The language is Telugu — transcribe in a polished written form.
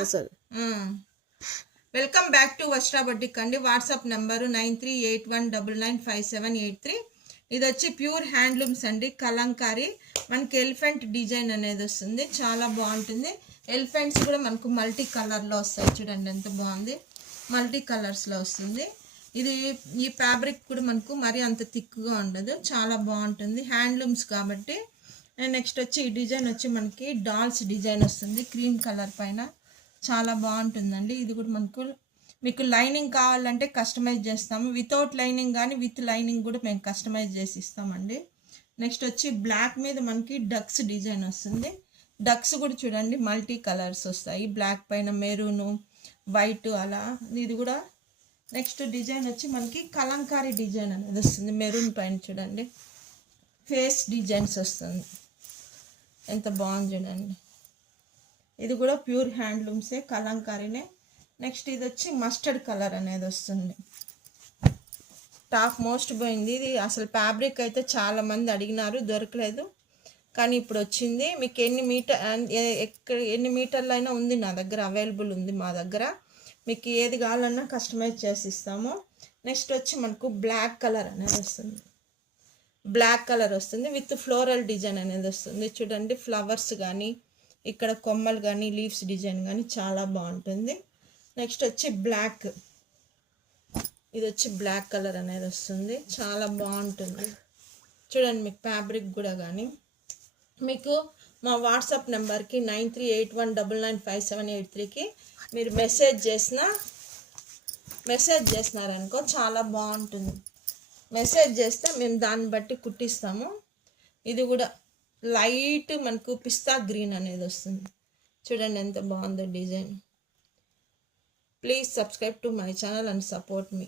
Sir welcome back to Vastra boutique అండి. WhatsApp number 9381995783. ఇది వచ్చి ప్యూర్ హ్యాండ్లూమ్స్ అండి, కలంకారీ. మనకి ఎలిఫెంట్ డిజైన్ అనేది వస్తుంది, చాలా బాగుంటుంది. ఎలిఫెంట్స్ కూడా మనకు మల్టీ కలర్లో వస్తాయి, చూడండి ఎంత బాగుంది, మల్టీ కలర్స్లో వస్తుంది. ఇది ఈ ఫ్యాబ్రిక్ కూడా మనకు మరీ అంత థిక్గా ఉండదు, చాలా బాగుంటుంది హ్యాండ్లూమ్స్ కాబట్టి. నెక్స్ట్ వచ్చి ఈ డిజైన్ వచ్చి మనకి డాల్స్ డిజైన్ వస్తుంది, క్రీమ్ కలర్ పైన, చాలా బాగుంటుందండి. ఇది కూడా మనకు మీకు లైనింగ్ కావాలంటే కస్టమైజ్ చేస్తాము, వితౌట్ లైనింగ్ కానీ విత్ లైనింగ్ కూడా మేము కస్టమైజ్ చేసి ఇస్తామండి. నెక్స్ట్ వచ్చి బ్లాక్ మీద మనకి డక్స్ డిజైన్ వస్తుంది. డక్స్ కూడా చూడండి మల్టీ కలర్స్ వస్తాయి, బ్లాక్ పైన మెరూను, వైట్ అలా. ఇది కూడా నెక్స్ట్ డిజైన్ వచ్చి మనకి కలంకారీ డిజైన్ అనేది వస్తుంది, మెరూన్ పైన చూడండి ఫేస్ డిజైన్స్ వస్తుంది, ఎంత బాగుంది చూడండి. ఇది కూడా ప్యూర్ హ్యాండ్లూమ్సే, కలంకారీనే. నెక్స్ట్ ఇది వచ్చి మస్టర్డ్ కలర్ అనేది వస్తుంది, టాప్ మోస్ట్ పోయింది ఇది. అసలు ఫ్యాబ్రిక్ అయితే చాలామంది అడిగినారు, దొరకలేదు, కానీ ఇప్పుడు వచ్చింది. మీకు ఎన్ని మీటర్లు అయినా ఉంది నా దగ్గర, అవైలబుల్ ఉంది మా దగ్గర. మీకు ఏది కావాలన్నా కస్టమైజ్ చేసి ఇస్తాము. నెక్స్ట్ వచ్చి మనకు బ్లాక్ కలర్ అనేది వస్తుంది, బ్లాక్ కలర్ వస్తుంది విత్ ఫ్లోరల్ డిజైన్ అనేది వస్తుంది. చూడండి ఫ్లవర్స్ కానీ ఇక్కడ కొమ్మలు కానీ లీవ్స్ డిజైన్ కానీ చాలా బాగుంటుంది. నెక్స్ట్ వచ్చి బ్లాక్, ఇది వచ్చి బ్లాక్ కలర్ అనేది వస్తుంది, చాలా బాగుంటుంది చూడండి. మీకు ఫ్యాబ్రిక్ కూడా కానీ మీకు మా వాట్సాప్ నెంబర్కి 9381995783కి మీరు మెసేజ్ చేసినారనుకో చాలా బాగుంటుంది. మెసేజ్ చేస్తే మేము దాన్ని బట్టి కుట్టిస్తాము. ఇది కూడా లైట్ మనకు పిస్తా గ్రీన్ అనేది వస్తుంది, చూడండి ఎంత బాగుందో design. Please subscribe to my channel and support me.